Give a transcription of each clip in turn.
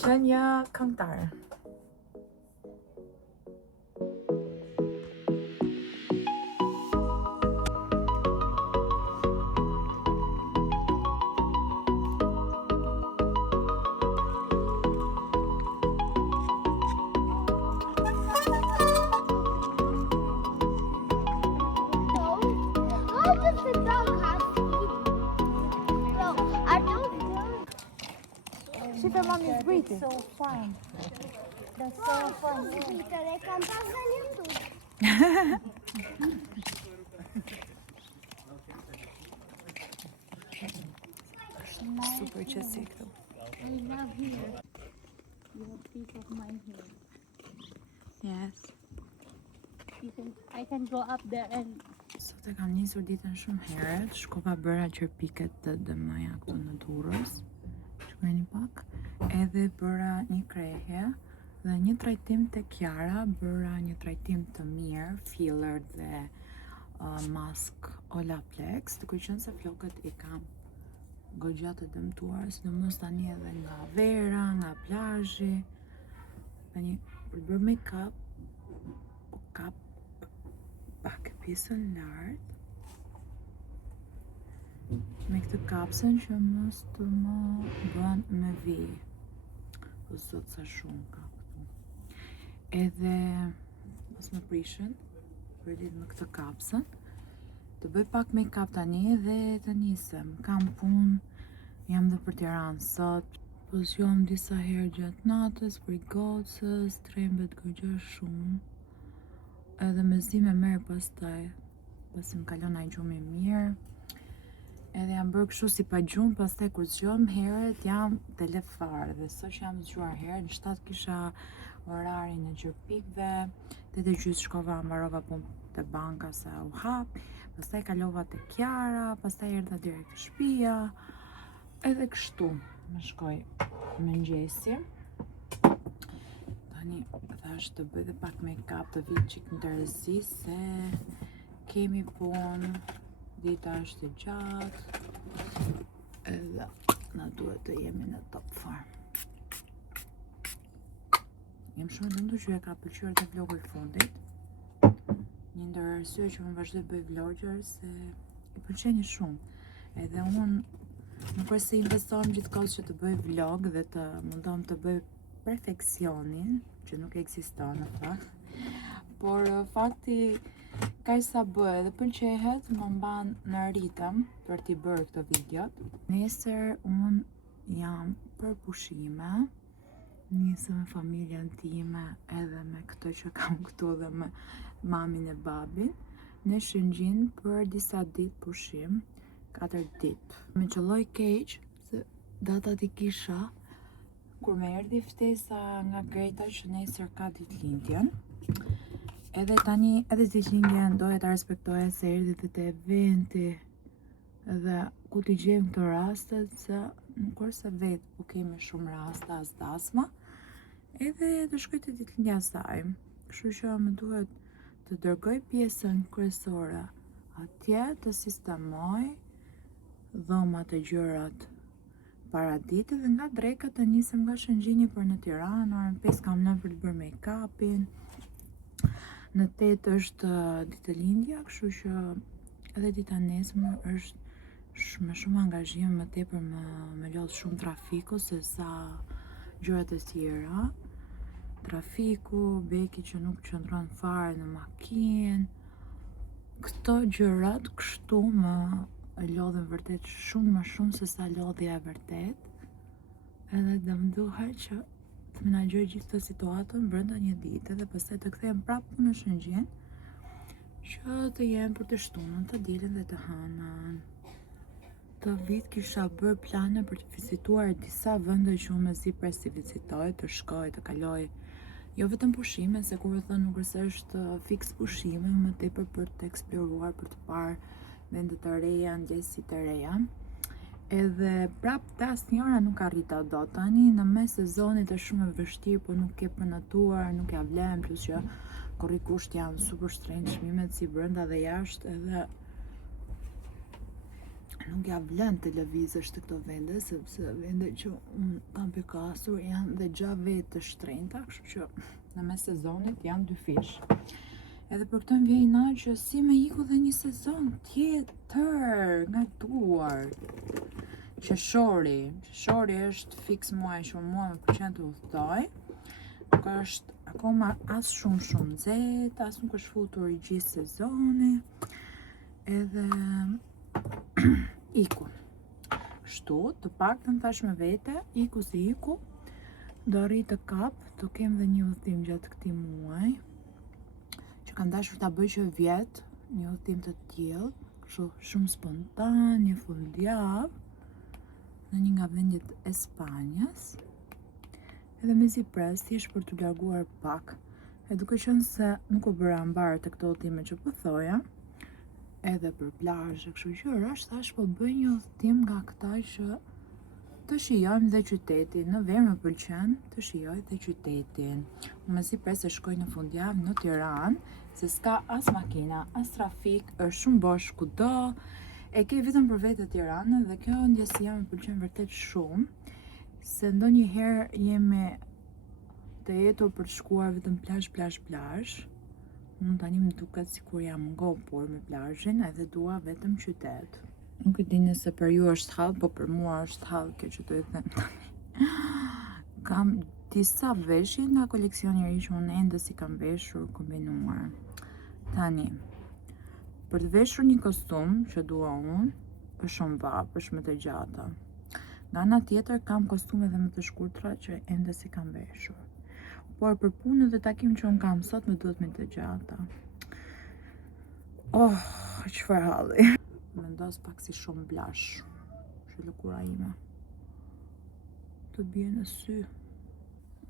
që një këngëtare. Shifra mami is breathing. So fun. That's so fun. They come back on YouTube. Super qësi këtu. I love here. You have piece of my hair. Yes. I can go up there and Sot e kam njësur ditën shumë herët, shkova bëra qërpiket të dëmëja këtu në Durrës. Shkojeni pak. Edhe bëra një krehje dhe një trajtim të Kiara, bëra një trajtim të mirë, filler dhe mask Olaplex, të qenë se flokët i kam goxha të dëmtuar, sidomos tani edhe nga vera, nga plazhi. Tani për të bërë make-up, po kap pak pjesën lart me këtë kapsën që mos të më bën me vi. Po zot sa shumë ka këtu. Edhe mos më prishën për lidh me këtë kapsën. Të bëj pak make-up tani dhe të nisem. Kam punë, jam dhe për Tiranë sot. Po zgjohem disa herë gjatë natës për gocës, trembet goxha shumë. Edhe me zi me merë pastaj, pasi më kalon ai gjumi mirë. Edhe jam bërë kështu si pa gjumë, pastaj kur zgjohem herët jam telefar. Dhe sot që jam zgjuar herët, në 7 kisha orarin e qërpikve, 8:30 shkova mbarova punë te banka sa u hap, pastaj kalova te Kiara, pastaj erdha direkt te shtëpia. Edhe kështu më shkoj mëngjesi. Tani thash të bëj dhe pak make-up, të vi qik në tërësi se kemi punë, dita është e gjatë edhe na duhet të jemi në top form. Jem shumë lëndur që e ka pëlqyer te vlogu i fundit. Një ndër arsye që më vazhdoj bëj vlogger se i pëlqeni shumë. Edhe unë nuk është se investohem gjithkohës që të bëj vlog dhe të mundom të bëj perfeksionin, që nuk ekziston në fakt. Por fakti kaq sa bëhet dhe pëlqehet më mban në ritëm për t'i bërë këto videot. Nesër unë jam për pushime, nisem me familjen time edhe me këto që kam këtu dhe me mamin e babin, në Shëngjin për disa ditë pushim, 4 ditë. Me qëlloj keq se datat i kisha kur me erdhi ftesa nga Greta që nesër ka ditëlindjen. Edhe tani edhe ditëlindjen doja ta respektoja se erdhi dhe te eventi dhe ku t'i gjejmë këto rastet se nuk është se vetë po kemi shumë raste as dasma. Edhe të shkoj te ditëlindja e saj. Kështu që më duhet të dërgoj pjesën kryesore atje, të sistemoj dhomat e gjërat para ditë dhe nga dreka të nisem nga Shëngjini për në Tiranë, orën 5 kam lënë për të bërë make-upin. Në 8 është ditëlindja, kështu që edhe dita nesër është me shumë angazhim, më tepër më lodh shumë trafiku se sa gjërat e tjera. Trafiku, Beki që nuk qëndron fare në makinë. Këto gjërat kështu më lodhin vërtet shumë më shumë se sa lodhja e vërtet. Edhe dhe më duhet që të menaxhoj gjithë këtë situatën brenda një dite dhe pastaj të kthehem prapë në Shëngjin që të jem për të shtunën, të dielën dhe të hënën. Të vit kisha bërë plane për të vizituar disa vende që unë mezi pres të vizitoj, të shkoj, të kaloj jo vetëm pushime, se kur thënë nuk është fiks pushime, më tepër për të eksploruar, për të parë vende të reja, ndjesi të reja. Edhe prap të asnjëra nuk arrita dot. Tani në mes sezonit është shumë e vështirë, po nuk ke përnatuar, nuk ja vlen, plus që korrikusht janë super shtrenjtë çmimet si brenda dhe jashtë, edhe nuk ja vlen të lëvizësh të këto vende, sepse vende që unë kam pikasur janë dhe gja vetë të shtrenjta, kështu që në mes sezonit janë dy fish. Edhe për këtë më vjen inat që si me iku dhe një sezon tjetër nga duar. Qeshori është fix muaj që mua më pëlqen të udhtoj. Nuk është akoma as shumë nxehtë, as nuk është futur i gjithë sezoni. Edhe iku. Kështu, të paktën thash me vete, iku si iku, do arrit të kap, do kem dhe një udhtim gjatë këtij muaji, që kam dashur ta bëj që vjet, një udhtim të tillë, kështu shumë spontan, një fundjavë, në një nga vendet e Spanjës, edhe me zi pres, thjesht për t'u larguar pak, e duke qenë se nuk u bëra mbar të këto udhtime që po thoja, edhe për plazhe, kështu gjëra, thash po bëj një udhtim nga këta që të shijojmë dhe qytetin. Në verë më pëlqen të shijoj dhe qytetin. Unë mezi pres se shkoj në fundjavë në Tiranë, se s'ka as makina, as trafik, është shumë bosh kudo, e ke vetëm për vete Tiranën dhe kjo ndjesia më pëlqen vërtet shumë, se ndonjëherë jemi të jetur për të shkuar vetëm plazh. Unë tani më duket sikur jam ngopur me plazhin edhe dua vetëm qytet. Nuk e di nëse për ju është hall, po për mua është hall kjo që do të them tani. Kam disa veshje nga koleksioni i ri që unë ende si kam veshur kombinuar. Tani, për të veshur një kostum që dua unë, është shumë vap, është më të gjata. Nga ana tjetër kam kostume dhe më të shkurtra që ende si kam veshur. Por për punën dhe takim që unë kam sot më duhet me të gjata. Oh, çfarë halli. Mendos pak si shumë blash. Që lëkura ime. Të bie në sy.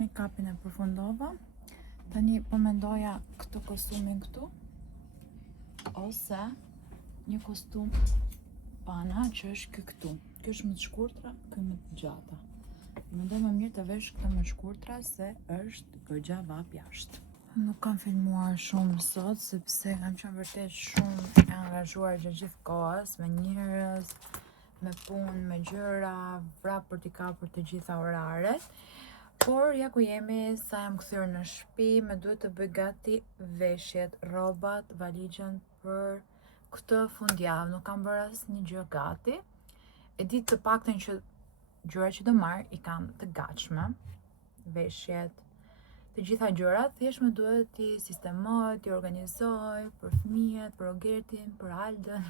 Make-upin e përfundova. Tani po mendoja këtë kostumin këtu. Ose një kostum pana që është këtu. Kjo është më të shkurtra, kjo më të gjata. Mendoj më mirë të vesh këtë më shkurtra se është goxha vap jashtë. Nuk kam filmuar shumë sot sepse kam qenë vërtet shumë e angazhuar gjatë gjithë kohës me njerëz, me punë, me gjëra, vrap për t'i kapur të gjitha oraret. Por ja ku jemi, sa jam kthyer në shtëpi, më duhet të bëj gati veshjet, rrobat, valixhen për këtë fundjavë. Nuk kam bërë asnjë gjë gati. E di të paktën që gjërat që do marr i kam të gatshme, veshjet, të gjitha gjërat, thjesht më duhet t'i sistemoj, t'i organizoj për fëmijët, për Rogertin, për Aldën,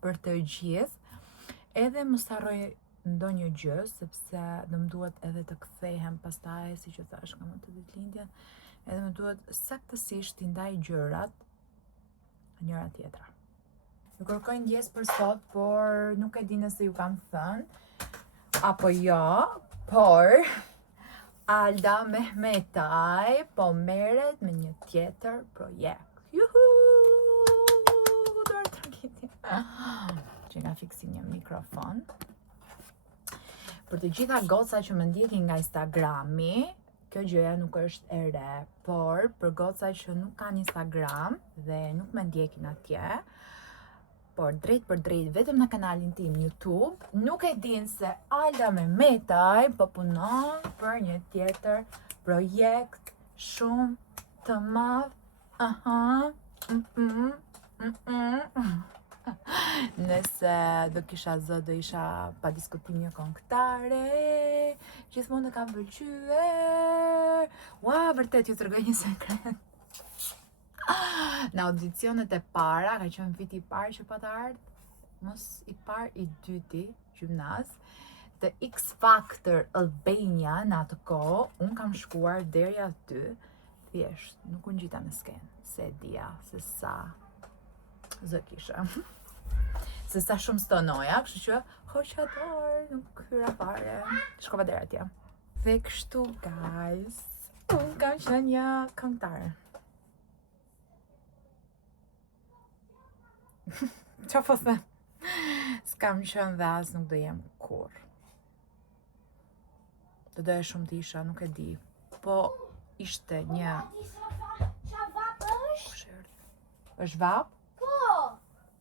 për të gjithë. Edhe mos harroj ndonjë gjë, sepse do më duhet edhe të kthehem pastaj, siç e thash, kam të ditëlindjen, edhe më duhet saktësisht t'i ndaj gjërat njëra tjetra. Ju kërkoj ndjes për sot, por nuk e di nëse ju kam thënë apo jo, por Alda Mehmetaj po merret me një tjetër projekt. Juhu! Dorë tragedje. Që nga fiksi një mikrofon. Për të gjitha goca që më ndjekin nga Instagrami, kjo gjëja nuk është e re, por për goca që nuk kanë Instagram dhe nuk më ndjekin atje, por drejt për drejt vetëm në kanalin tim YouTube, nuk e din se Alda Mehmetaj po punon për një tjetër projekt shumë të madh. Nëse do kisha zë, do isha pa diskutim një këngëtare, gjithmonë të kam pëlqyer. Ua, vërtet ju tregoj një sekret. Në audicionet e para, ka qenë viti i parë që pa të ardhë, mos i parë i dyti, gjymnaz, të X Factor Albania në atë kohë, unë kam shkuar deri aty, thjesht, nuk unë gjita në skenë, se dia, se sa zë kisha. Se sa shumë stonoja, kështu që hoqa dorë, nuk hyra fare, shkova deri atje. Dhe kështu, guys, unë kam qenë një këngëtare. Qa po them? S'kam qenë dhe as nuk do jem kur. Të doja shumë të isha, nuk e di. Po ishte një... Qa vap është? është vap? Po!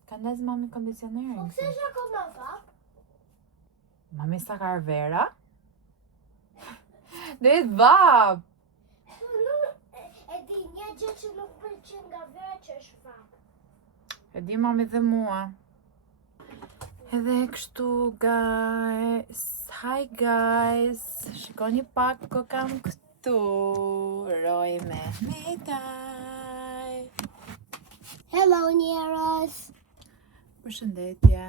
Ka ndezë mami kondicionerin. Pse është akoma në fap? Mami sa ka vera? Dhe jetë vap! E di një gjë që nuk pëlqen nga vera që është fap. E di mami dhe mua. Edhe kështu guys. Hi guys. Shikoni pak ko kam këtu. Roj me Metaj. Hello njerëz. Përshëndetje.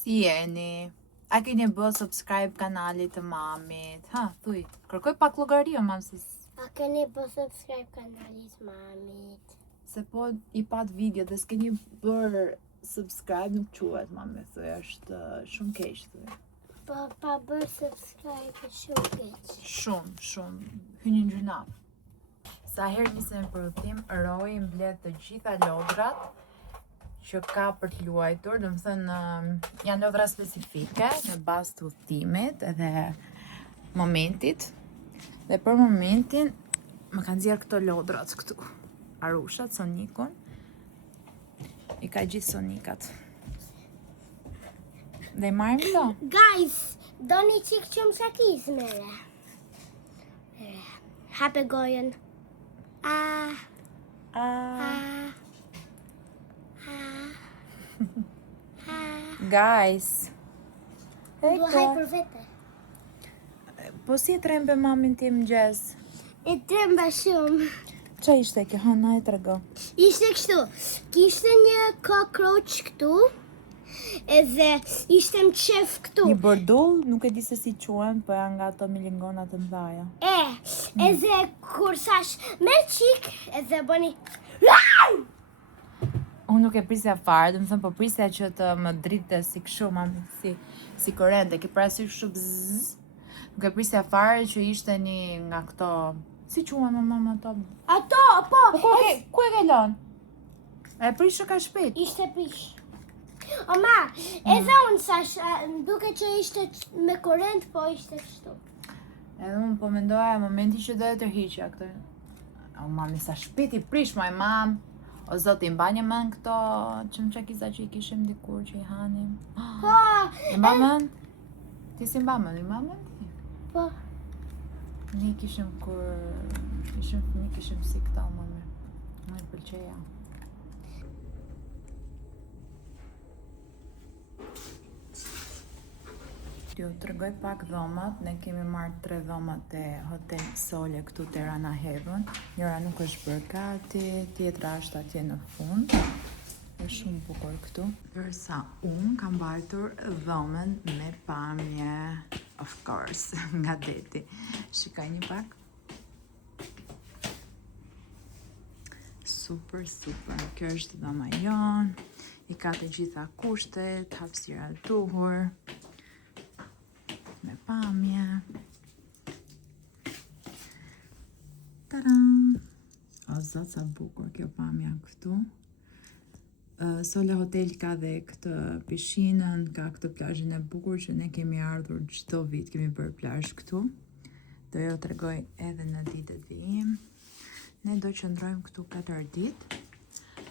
Si jeni? A keni bë subscribe kanalit të mamit? Ha, thuj. Kërkoj pak llogari o mamsis. A keni bë subscribe kanalit mamit? Se po i pat video dhe s'keni bërë subscribe nuk quhet mami, thuj, është shumë keq thuj. Po pa bërë subscribe shumë keq. Shumë, hyni në gjunaf. Sa herë nisem për udhtim, Roy mbledh të gjitha lodrat që ka për të luajtur, do të thënë janë lodra specifike në bazë të udhtimit edhe momentit. Dhe për momentin më kanë nxjerr këto lodrat këtu. Arushat, Sonikun. I ka gjithë Sonikat. Dhe i marrim këto. Guys, doni qik që më shakizmere. Hape gojen. Guys. Do haj për vete. Po si e trembe mamin tim mëngjes? E tremba shumë. Qa ishte kjo? Hana e trego. Ishte kështu, kishte një cockroach këtu, edhe ishte më qef këtu. Një bordull, nuk e di se si quhen, po janë nga ato milingonat të mdhaja. Edhe kur thash me qik, edhe bëni Unë nuk e prisja fare, dhe më thëmë po prisja që të më drite si këshu, si korente, ki parasysh kështu bzzz. Nuk e prisja fare që ishte një nga këto, si quhen më mama ato? Ato, po! Ku e ke lënë? E prishë ka shpejt. Ishte prish. Oma, edhe unë thash, duke që ishte me korent, po ishte kështu. Edhe unë po mendoja momenti që do e tërhiqja këtë. O mami, sa shpejt i prish, moj mam. O zoti, mbani mën këto çmçakiza që i kishim dikur që i hanim. Po, I mba mën? Ti si mba mën, i mba mën ti? po. Ne kishim kur ishim fëmijë kishim si këta mami. Më pëlqeja. T'ju tregoj pak dhomat, ne kemi marrë 3 dhomat e Hotel Sole këtu te Rana Heaven. Njëra nuk është bërë gati, tjetra është atje në fund. Është shumë bukur këtu. Dërsa unë kam mbajtur dhomën me pamje, of course, nga deti. Shikoj një pak. Super. Kjo është dhoma jon. I ka të gjitha kushtet, hapësira e duhur. Me pamje. Taram! O zot sa bukur kjo pamja këtu. Sole Hotel ka dhe këtë pishinën, ka këtë plazhin e bukur që ne kemi ardhur çdo vit, kemi bërë plazh këtu. Do ju tregoj edhe në ditët vijim. Ne do qëndrojmë këtu 4 ditë.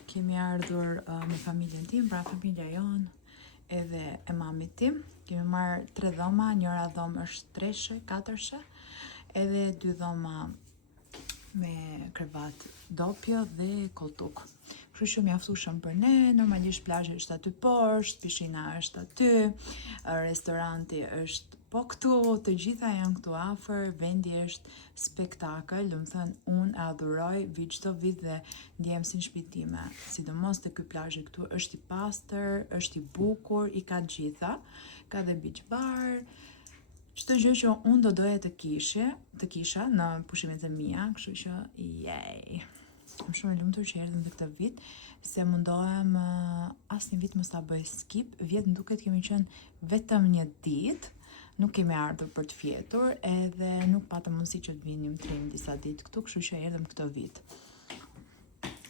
Kemi ardhur me familjen tim, pra familja jonë edhe e mamit tim. Kemi marrë 3 dhoma, njëra dhomë është 3-she, 4-she, edhe 2 dhoma me krevat dopjo dhe koltuk. Kështu që mjaftueshëm për ne, normalisht plazhi është aty poshtë, pishina është aty, restoranti është po këtu, të gjitha janë këtu afër, vendi është spektakël, do të thënë unë e adhuroj vi çdo vit dhe ndjem si në shtëpinë time. Sidomos te ky plazh këtu është i pastër, është i bukur, i ka gjitha, ka dhe beach bar. Çdo gjë që unë do doja të kisha në pushimet e mia, kështu që yay. Jam shumë e lumtur që erdhëm dhe këtë vit, se mundohem asnjë vit mos ta bëj skip. Vjet më duket kemi qenë vetëm një ditë, nuk kemi ardhur për të fjetur, edhe nuk patëm mundësi që të vinim të rrim disa ditë këtu, kështu që erdhëm këtë vit.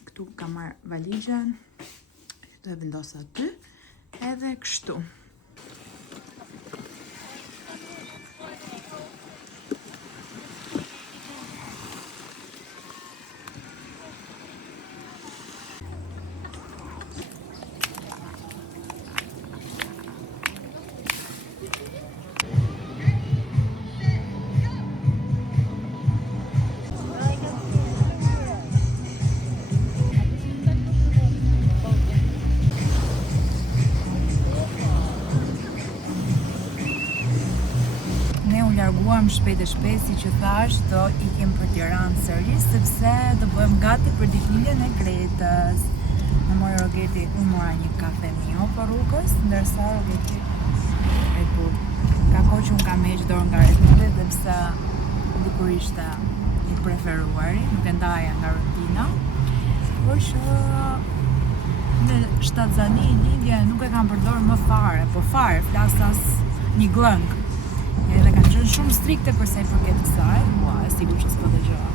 Këtu kam marrë valizhen, do e vendos aty, edhe kështu. larguam shpejt e shpejt, si që thash, do ikim për Tiranë sërish, sepse do bëhem gati për ditëlindjen e Gretës. Më mori Rogeti, unë mora një kafe mio për rrugës, ndërsa Rogeti Red Bull. Ka kohë që unë kam heqë dorë nga Red Bulli, dhe pse dikur ishte i preferuari, nuk e ndaja nga rutina, por që në shtatzani lindje nuk e kam përdorur më fare, po fare, flas as një glëng. Edhe kanë qenë shumë strikte për sa i përket kësaj. Ua, e sigur që s'po dëgjoha.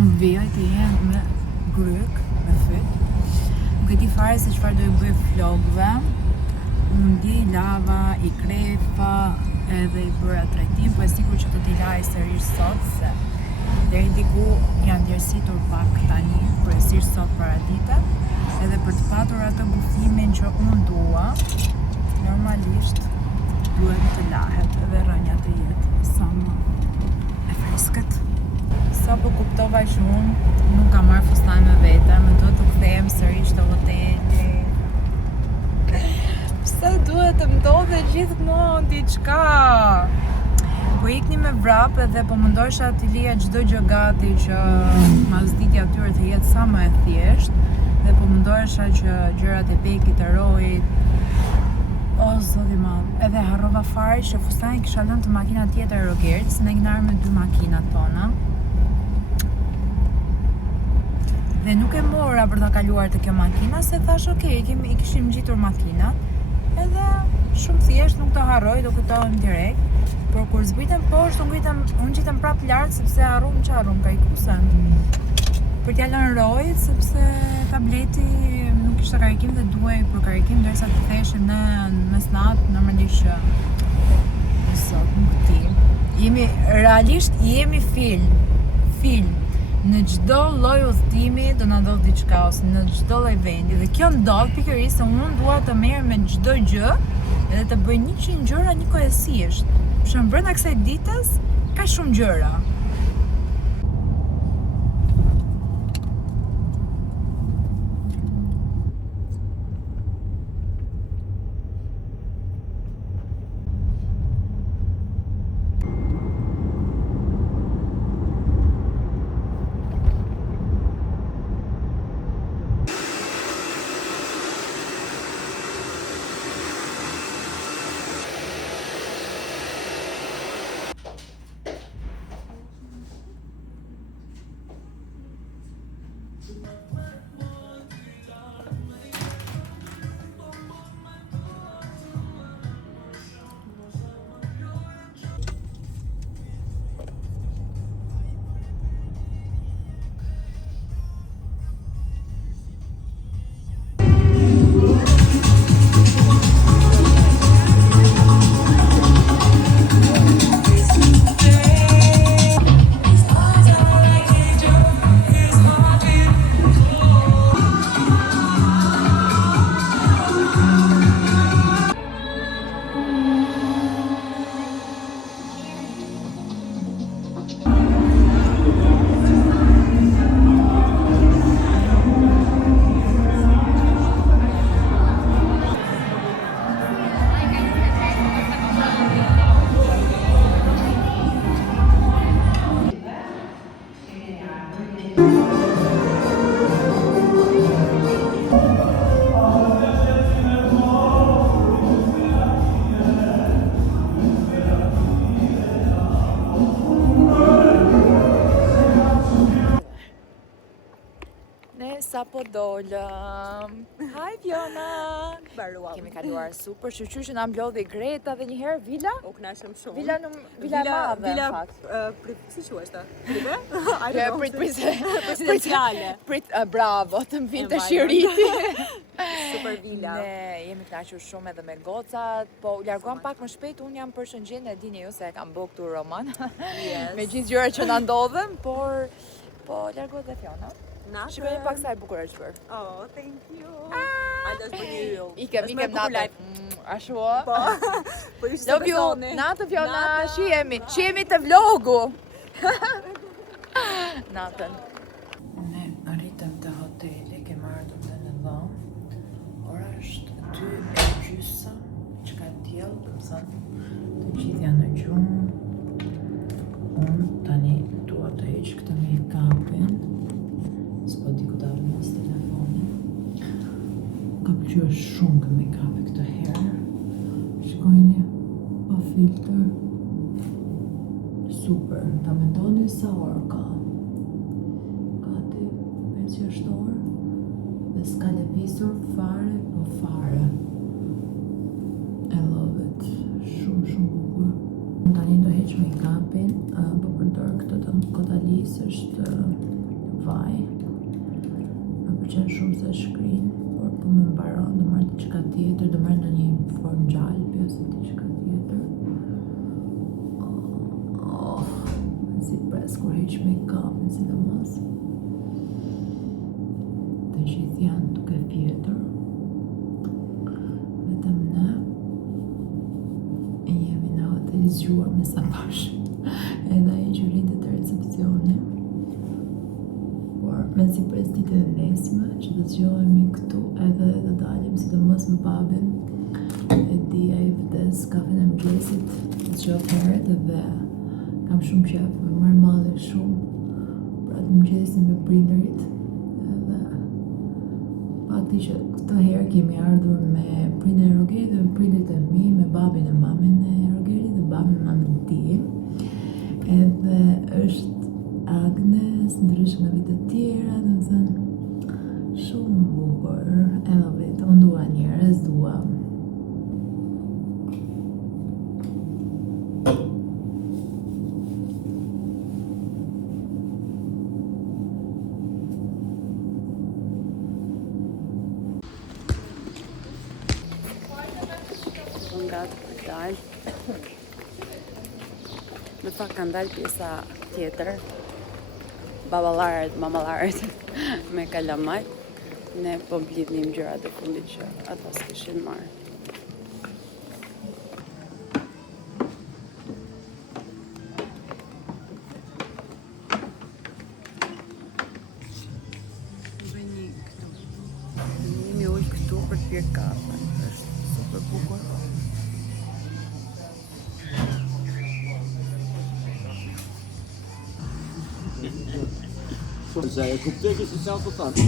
Unë vijoj të jem me gryk, me fyt. Nuk e di fare se çfarë do i bëj flokëve. Unë di lava, i krefa, edhe i bëra trajtim, po e sigur që do t'i laj sërish sot, se deri diku janë ndjersitur pak tani, kryesisht sot paradite, edhe për të patur atë bufimin që unë dua, normalisht duhet të lahet edhe rënja të jetë sa më e freskët. Sa po kuptova që unë nuk kam marrë fustan me vete, më duhet të kthehem sërish te hoteli. Pse duhet të ndodhe gjithmonë diçka? Po ikni me vrap edhe po mundohesha t'i lija çdo gjë gati që mazditja atyre të jetë sa më e thjeshtë, dhe po mundohesha që gjërat e Bekit, të Rojit, o zoti i madh, edhe harrova fare që fustani kisha lënë të makina tjetër e Rogerit, se ne kemi me 2 makinat tona. Dhe nuk e mora për ta kaluar te kjo makina, se thash okay, i kishim ngjitur makinat, edhe shumë thjesht nuk të harroj, do kujtohem direkt. Por kur zbritem poshtë, unë gjitem prap lart sepse harrum kajkusen. Për t'ja lënë Rojit, sepse tableti nuk ishte karikim dhe duhej për karikim derisa të ktheheshim në mesnatë, normalisht që sot nuk di. Realisht jemi film. Në çdo lloj udhtimi do na ndodh diçka, ose në çdo lloj vendi, dhe kjo ndodh pikërisht se unë dua të merrem me çdo gjë edhe të bëj 100 gjëra njëkohësisht. Për shembull, brenda kësaj ditës ka shumë gjëra. Sa po dolëm. Hi Fiona. Baruam. Kemi kaluar super, shqyr që na mblodhi Greta dhe një herë Vila. U kënaqem shumë. Vila e madhe. Vila si quhet ta? Prive? Presidenciale. Bravo, të më vinte shiriti. Super vila. Ne jemi kënaqur shumë edhe me gocat, po u larguam pak më shpejt, unë jam për Shëngjin, e dini ju se e kam bë këtu roman. Me gjithë gjërat që na ndodhen, por po largohet dhe Fiona. Shikoj pak sa e bukur është bërë. Oh, thank you. I just bring you. Ikem natën. Ashtu o? Po. Po ishte Love you. Natë Fiona, shihemi te vlogu. Natën. Ne arritëm te hoteli, kemi ardhur në dhomë. Ora është 2:30, që ka diell, do të thënë Gjithë janë në gjumë. Unë tani dua të heq këtë make-upin. S'po di ku ta vë mos telefonin. Ka pëlqyer shumë këtë make-upi këtë herë. Shikojni, pa filtr. Super. Ta mendoni sa orë ka. Gati 5-6 orë. Dhe s'ka lëvizur fare, po fare. I love it. Shumë bukur. Tani do heq make-upin, po përdor këtë të Kodalis, është vaj. Më pëlqen shumë se shkrin, por po më mbaron, do marr diçka tjetër, do marr ndonjë formë gjalpi ose diçka tjetër. Si pres kur heq make-upin, sidomos. Të gjithë janë duke fjetur. Vetëm ne jemi në hotel zgjuar me sa pash. Edhe ai që rritet të recepcioni. Por me si pres ditë e nesme që të zgjohemi këtu edhe të dalim sidomos me babin. E di ai vdes kafën e mëngjesit të zgjohet herët edhe kam shumë qef, më marr malli shumë për atë mëngjesin me prindërit. Edhe fakti që këtë herë kemi ardhur me prindin e Rogerit dhe me prindit e mi, me babin e mamin e Rogerit dhe babin e mamin tim. Edhe është Agnes, ndrysh nga vitet tjera, do të thënë shumë bukur. E love it, unë dua njerëz, dua. Nga të dalë. Me pak kanë dalë pjesa tjetër. Babalarët, mamalarët me kalamaj. Ne po mblidhnim gjërat e fundit që ata s'kishin marrë. Bëni këtu. Jemi ujë këtu për të pirë kafën. Është super bukur. E kuptoj që si sa të thanë.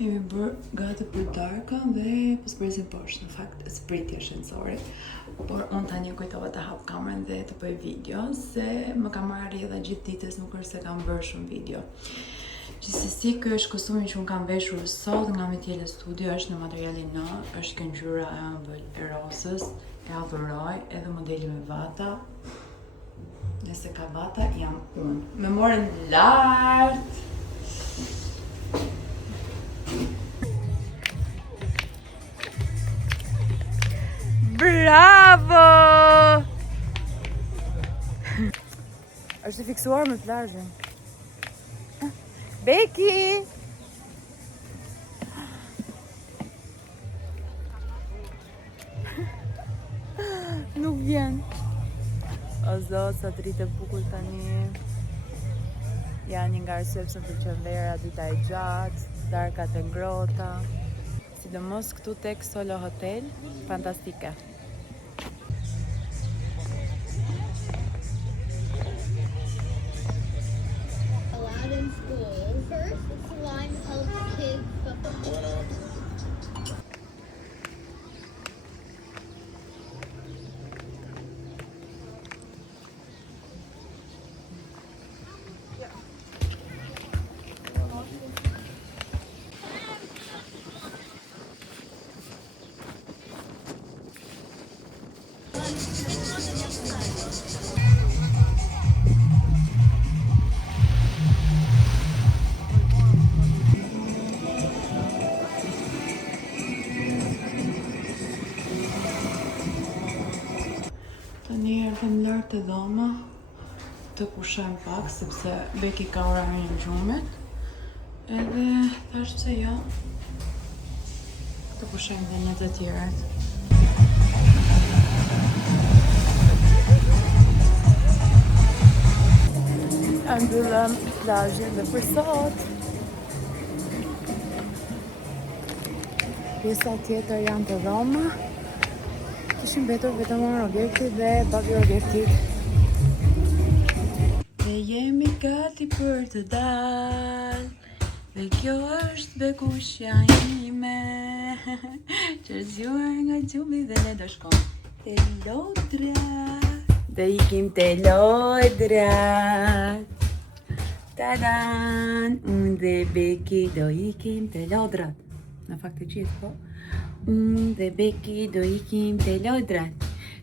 Jemi bërë gati për darkën dhe po s'presim poshtë, në fakt zbritje shëndsore. Por unë tani kujtova të hap kamerën dhe të bëj video, se më kam marrë edhe gjithë ditës, nuk është se kam bërë shumë video. Gjithsesi, ky është kostumi që unë kam veshur sot nga Metjele Studio, është në materialin në, është kjo ngjyra e ëmbël e rosës, e adhuroj, edhe modeli me vata. Nëse ka vata, jam unë. Me morën lartë. Bravo! Është fiksuar me plazhin. Beki! Nuk vjen. O zot, sa të rritë e bukur tani. Janë një nga arsye pse më pëlqen vera, dita e gjatë, darkat e ngrohta. Sidomos këtu tek Solo Hotel, fantastike. Aladdin School. First, it's a line of kids. të dhoma të pushojmë pak, sepse Beki ka orarin e gjumit. Edhe thash se jo, të pushojmë dhe në të tjerat. Mbyllëm plazhin dhe për sot. Pjesa tjetër janë të dhoma. Kishim mbetur vetëm objekti dhe babi objektit. Dhe jemi gati për të dalë. Dhe kjo është bekushja ime. Qërëzuar nga gjumi dhe ne do shkojmë te Lodra. Dhe ikim te Lodra. Tadan! Unë dhe Beki do ikim te Lodrat. Në fakt të gjithë, po. Unë dhe Beki do ikim te Lodrat.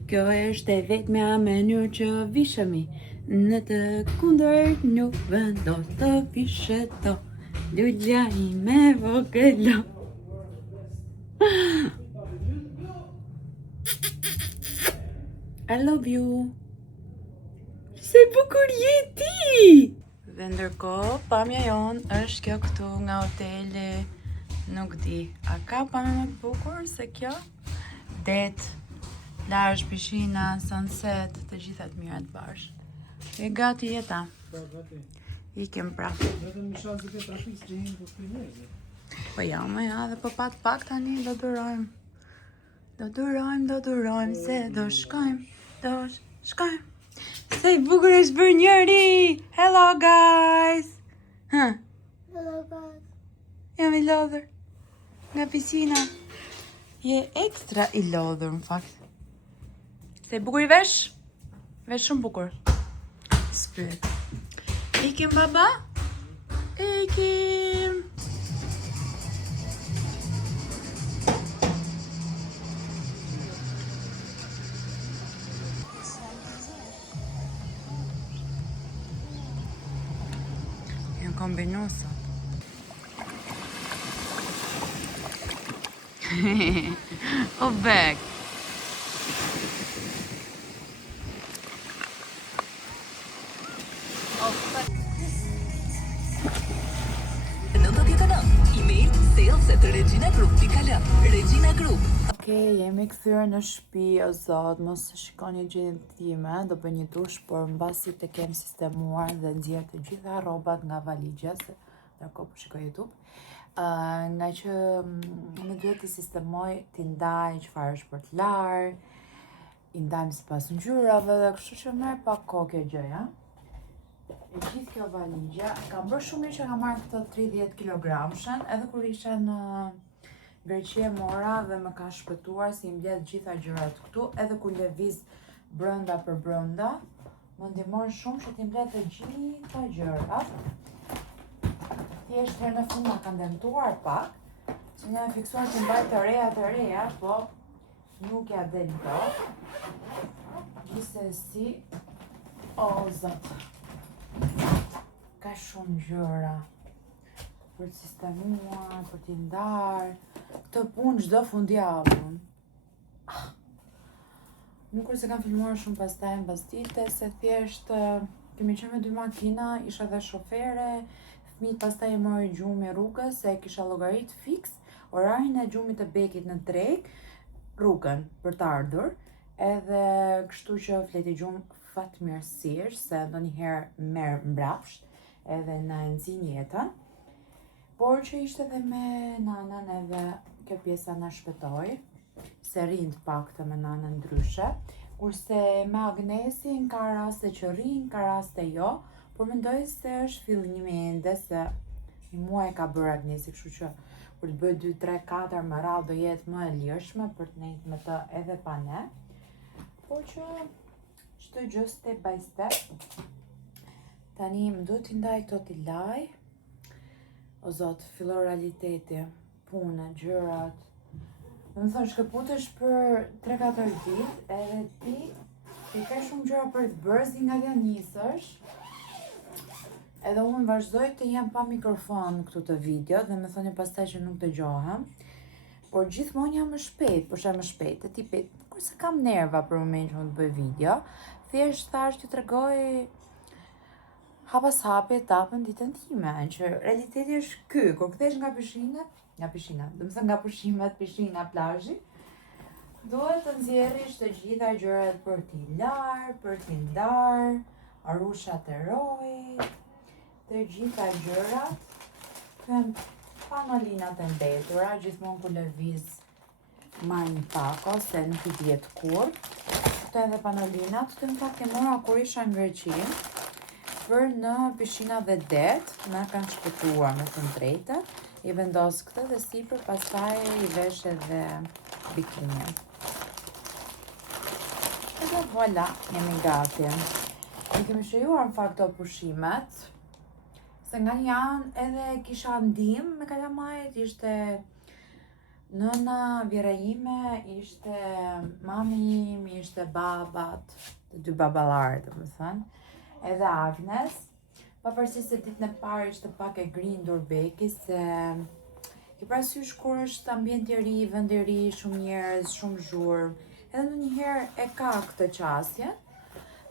Kjo është e vetmja mënyrë që vishemi. Në të kundërt nuk vendos të visheto. Lulja ime vogëlo. I love you. Se bukur je ti! Dhe ndërkohë, pamja jonë është kjo këtu nga hoteli, nuk di, a ka pamja më të bukur se kjo? Det, plazh, pishina, sunset, të gjitha të mirat bashkë. E gati jeta. Ikem pra. Po ja, më ja, dhe po pak tani do durojmë. Do durojmë, se do shkojmë. Se i bukur është bërë njëri! Hello guys! Hello guys. Jam i lodhur. Nga piscina. Je ekstra i lodhur në fakt. Se i bukur i vesh? Vesh shumë bukur. Spyet. Ikim baba? Ikim! Kombinosa. O bek. Não toque canal. E-mail sales@reginagroup.al. Regina Group. Okej, jemi kthyer në shtëpi, o zot, mos e shikoni gjendjen time, do bëj një dush, por mbasi të kem sistemuar dhe nxjerr të gjitha rrobat nga valixha, se ndërkohë po shikoj YouTube. Nga që më duhet të sistemoj, t'i ndaj çfarë është për të larë, i ndajmë sipas ngjyrave dhe kështu që merr pak kohë kjo gjë, ja. E gjithë kjo valixha, kam bërë shumë mirë që kam marrë këtë 30 kg-shen, edhe kur isha në Greqi e mora dhe më ka shpëtuar si mbledh gjitha gjërat këtu, edhe kur lëviz brenda për brenda, më ndihmon shumë që t'i mbledh të gjitha gjërat. Thjesht herë në fund ma ka ndëmtuar pak, që ne e fiksuar që mbaj të reja, po nuk ja del dot. Gjithsesi, o zot, ka shumë gjëra për të sistemuar, për t'i ndarë. Këtë punë çdo fundjavë. Nuk është se kam filmuar shumë pastaj mbas dite, se thjesht kemi qenë me 2 makina, isha dhe shofere, fëmijët pastaj e mori gjumi rrugës, se kisha llogarit fiks orarin e gjumit të Bekit në drek, rrugën për të ardhur, edhe kështu që fleti gjum fatmirësisht, se ndonjëherë merr mbrapsht, edhe na e nxin jetën. Por që ishte dhe me nanën, edhe kjo pjesa na shpëtoi, se rinë të paktë me nanën ndryshe, kurse me Agnesin ka raste që rinë, ka raste jo, por mendoj se është fillimi ende, se një muaj ka bërë Agnesi, kështu që kur të bëj 2, 3, 4 më radhë do jetë më e lirshme për të nejtë me të edhe pa ne, por që çdo gjë step by step. Tani më duhet t'i ndaj këto t'i laj. O zot, fillon realiteti, puna, gjërat. Më thonë, shkëputesh për 3-4 ditë, edhe ti ka shumë gjëra për të bërë, si nga t'ja nisësh. Edhe unë vazhdoj të jem pa mikrofon këtu të video, dhe me thoni pastaj që nuk dëgjohem. Por gjithmonë jam më shpejt, e kurse kam nerva për moment që më të bëj video, thjesht thash t'ju tregoj hap pas hapi etapën ditën time, që realiteti është ky, kur kthesh nga pishina, do të thënë nga pushimet, pishina, plazhi, duhet të nxjerrësh të gjitha gjërat për t'i lar, për t'i ndar, arushat e rojit, të gjitha gjërat, kënë panolinat e mbetura, gjithmonë ku lëviz marr një pak ose nuk I diet kur. Këto edhe panolinat, të në fakt e mora kur isha në Greqi, për në pishina dhe det, na kanë shpëtuar me thënë drejtë, I vendos këtë dhe sipër, pastaj I vesh edhe bikini. Edhe voilà, jemi gati. I kemi shëjuar në fakt këto pushimet, se nga një anë edhe kisha ndihmë me kalamajt, ishte nëna, vjera ime, ishte mami im, ishte babat, të dy baballarë, domethënë, edhe Agnes, pavarësisht se ditën e parë ishte pak e grindur beki, se I parasysh kur është ambient I ri, vend I ri, shumë njerëz, shumë zhurmë, edhe ndonjëherë e ka këtë qasje.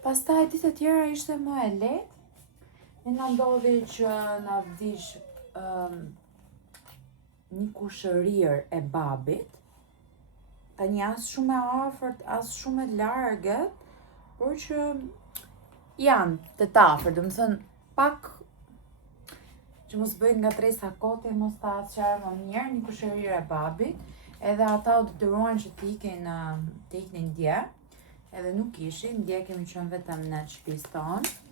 Pastaj ditë të tjera ishte më e lehtë. Ne na ndodhi që na vdiq një kushërir e babit, tani as shumë e afërt, as shumë e largët, por që janë të afërt, domethënë pak që mos bëjnë ngatresa kote, mos ta qarë më mirë, një kushërir e babit, edhe ata u detyruan që të iknin dje, edhe nuk ishin, dje kemi qenë vetëm në shtëpisë tonë.